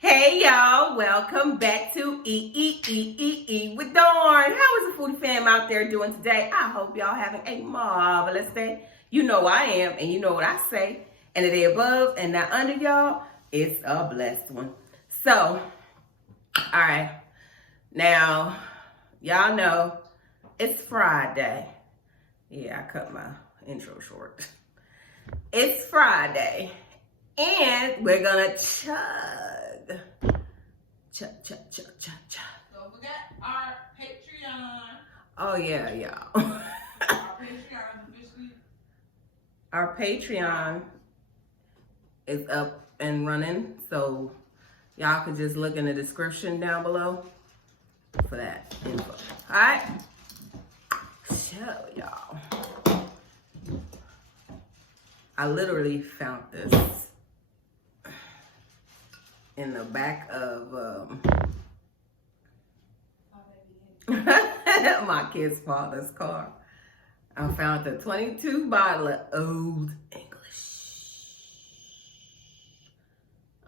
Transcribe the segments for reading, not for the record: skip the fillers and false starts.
Hey y'all, welcome back to E with Dawn. How is the foodie fam out there doing today? I hope y'all having a marvelous day. You know I am, and you know what I say. And the day above and not under y'all, it's a blessed one. So, all right. Now, y'all know it's Friday. Yeah, I cut my intro short. It's Friday. And we're gonna chug. Chug. Don't forget our Patreon. Oh yeah, y'all. Our Patreon officially. Our Patreon is up and running, so y'all could just look in the description down below for that info. All right. So y'all, I literally found this in the back of my kid's father's car. I found the 22 bottle of Old English.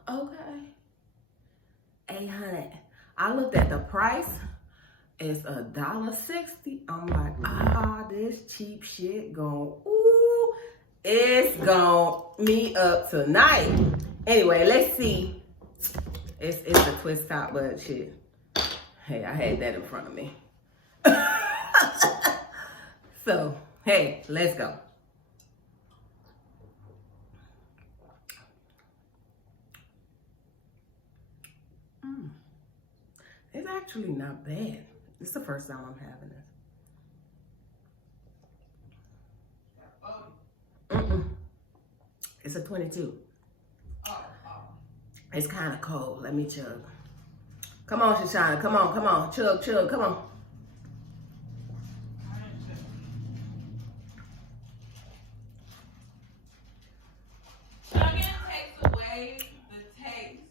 Okay. 800. I looked at the price. It's $1.60. I'm like, this cheap shit it's gonna meet up tonight. Anyway, let's see. It's a twist top, but shit. Hey, I had that in front of me. So, hey, let's go. It's actually not bad. It's the first time I'm having this. It's a 22. It's kind of cold. Let me chug. Come on, Shoshana. Come on. Chug. Come on. Chugging takes away the taste.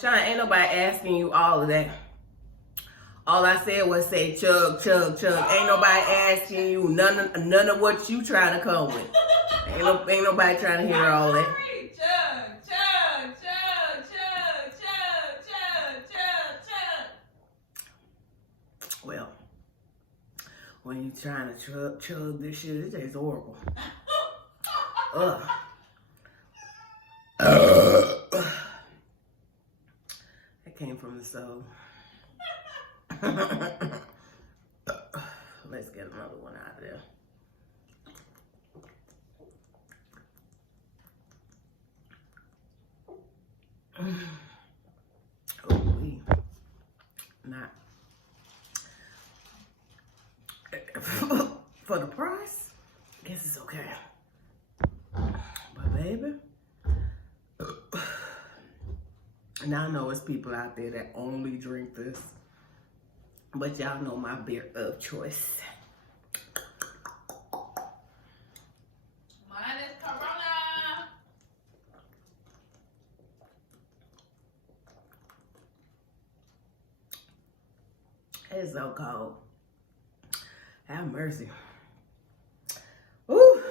Shana, ain't nobody asking you all of that. All I said was say chug. Ain't nobody asking you none of what you trying to come with. Ain't nobody trying to hear all that. Chug. Well, when you trying to chug this shit, it tastes horrible. Ugh. That came from the soul. Let's get another one out of there. Not for the price. I guess it's okay. But baby, and I know it's people out there that only drink this, but y'all know my beer of choice. Mine is Corona. It's so cold. Have mercy. Ooh.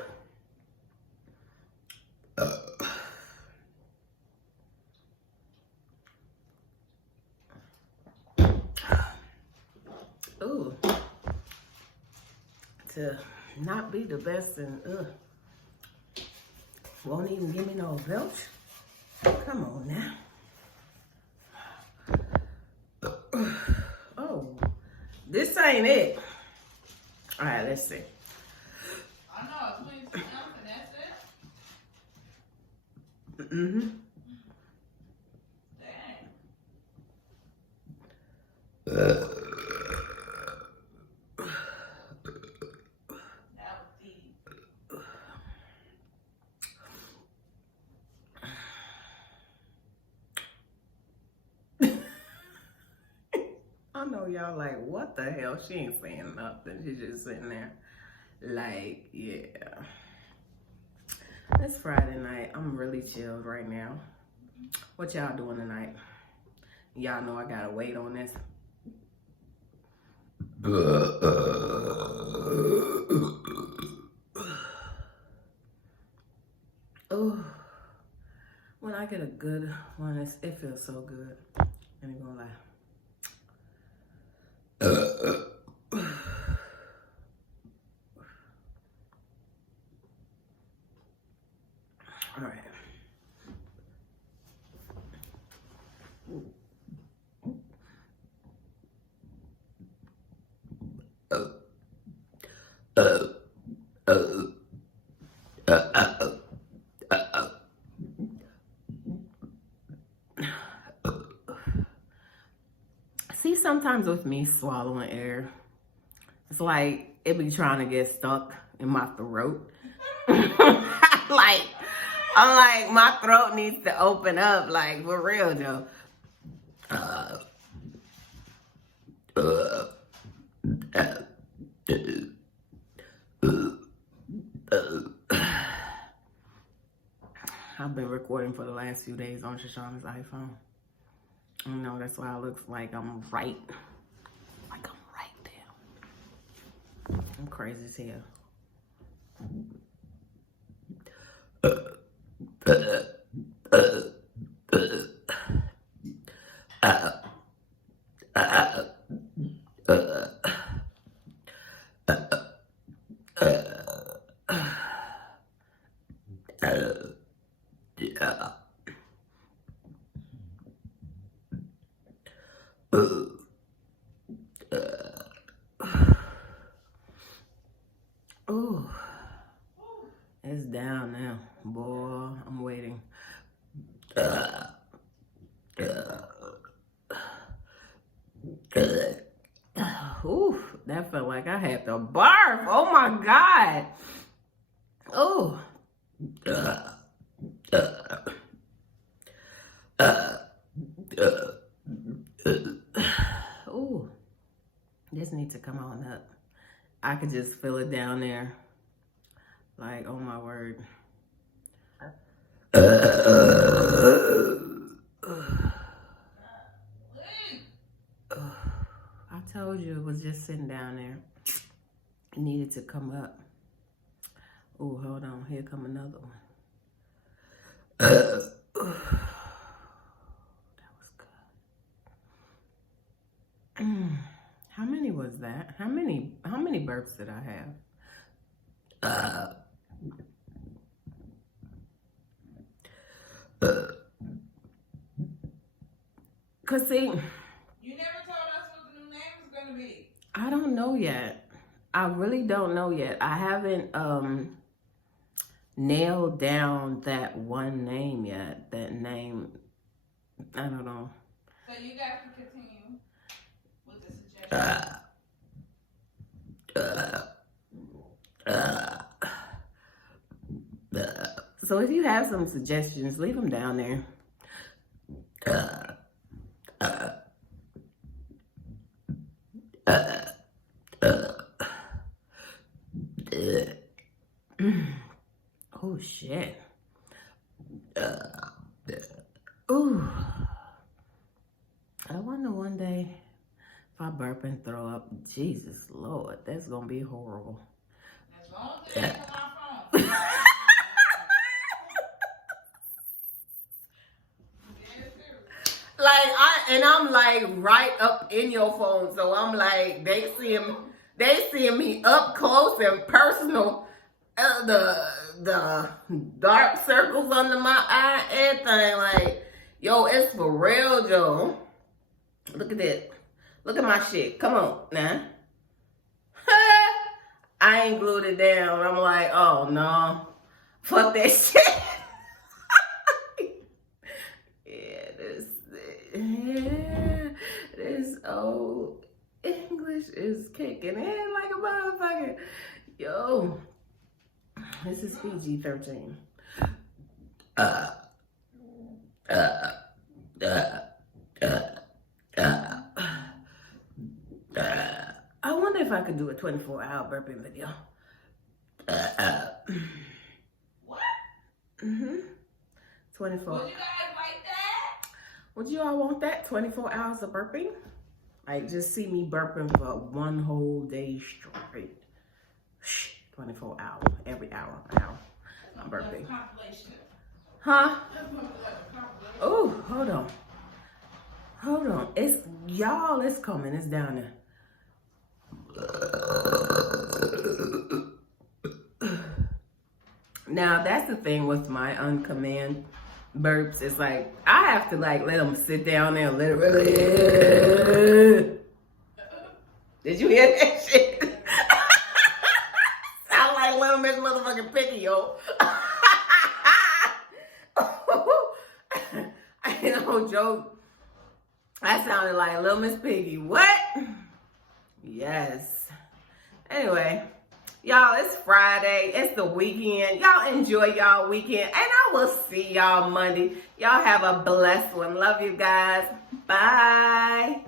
Ooh. To not be the best and won't even give me no belch. Come on now. Oh, this ain't it. All right, let's see. I know, 22 ounces, and that's it? Mm-hmm. Dang. I know y'all like, what the hell? She ain't saying nothing. She's just sitting there like, yeah. It's Friday night. I'm really chilled right now. What y'all doing tonight? Y'all know I gotta wait on this. Oh, when when I get a good one, it feels so good. I ain't gonna lie. All right. See, sometimes with me swallowing air, it's like it be trying to get stuck in my throat. I'm like, my throat needs to open up, like, for real, though. I've been recording for the last few days on Shashawna's iPhone. I know that's why it looks like I'm right there. I'm crazy as hell. Ooh, it's down now, boy. I'm waiting. Ooh, that felt like I had to barf. Oh my God. Ooh. Ooh. This needs to come on up. I could just feel it down there. Like, oh my word. I told you it was just sitting down there. It needed to come up. Oh, hold on. Here come another one. That was good. How many was that? How many burps did I have? Cause see, You never told us what the new name is gonna be. I don't know yet. I really don't know yet. I haven't nailed down that one name yet. That name, I don't know. So you guys can continue with the suggestions. So if you have some suggestions, leave them down there. Oh shit. Ooh. I wonder one day if I burp and throw up. Jesus Lord, that's gonna be horrible. As long as it ain't on my phone. Like I'm like right up in your phone, so I'm like they see me up close and personal. The dark circles under my eye, everything. Like, yo, it's for real, Joe. Look at that. Look at my shit. Come on now. I ain't glued it down. I'm like, oh no, fuck that shit. This old English is kicking in like a motherfucker. Yo, this is PG-13. I wonder if I could do a 24-hour burping video. What? 24. Would you guys like that? Would you all want that? 24 hours of burping? Like, just see me burping for one whole day straight. 24 hours. Every hour. I'm burping. Compilation. Huh? Oh, hold on. Hold on. It's, y'all, it's coming. It's down there. Now, that's the thing with my uncommand burps. It's like, I have to like let them sit down there literally. Did you hear that shit? Sound like Little Miss Motherfucking Piggy, yo. I don't joke. That sounded like Little Miss Piggy. What? Yes. Anyway, y'all, it's Friday. It's the weekend. Y'all enjoy y'all weekend. And I will see y'all Monday. Y'all have a blessed one. Love you guys. Bye.